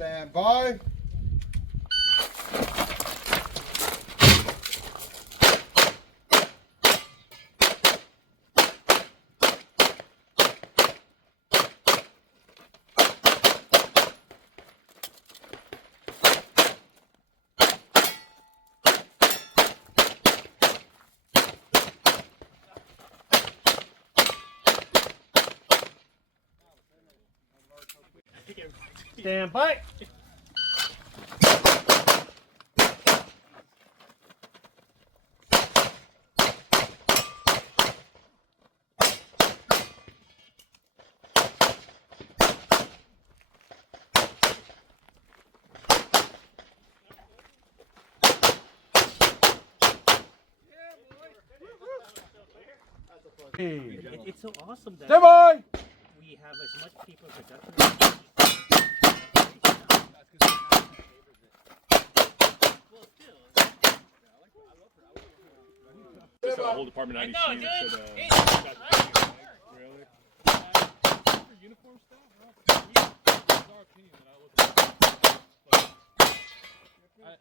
Stand by. Stand by. It's so awesome that Stand by. we have as much people production. Just a whole department 90 shoes. Really? Uniform stuff? It's our opinion that I look at.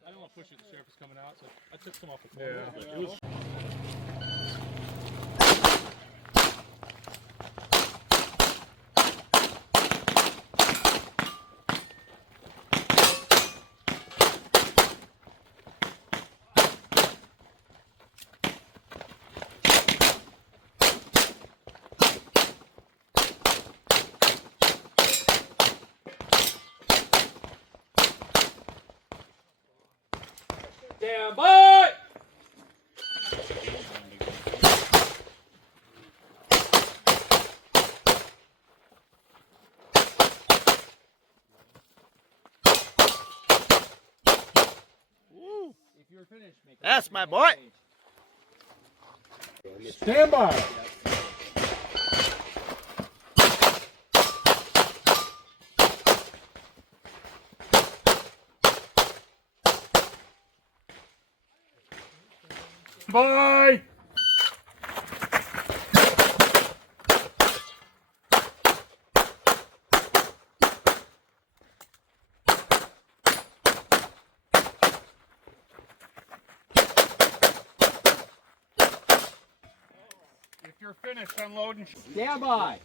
I don't want to push it. The sheriff is coming out, so I took some off the corner. Yeah. But it was. Stand by. If you're finished, make That's my boy. Stand by. Bye. If you're finished unloading, Stand by.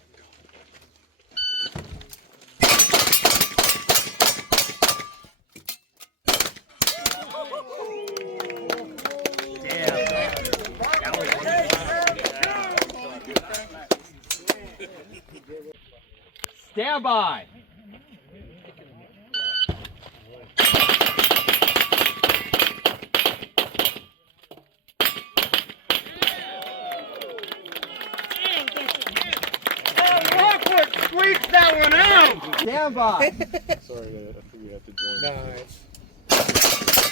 Stand by. Lockwood squeaked that one out. Stand by. Sorry, I think we have to join. Nice.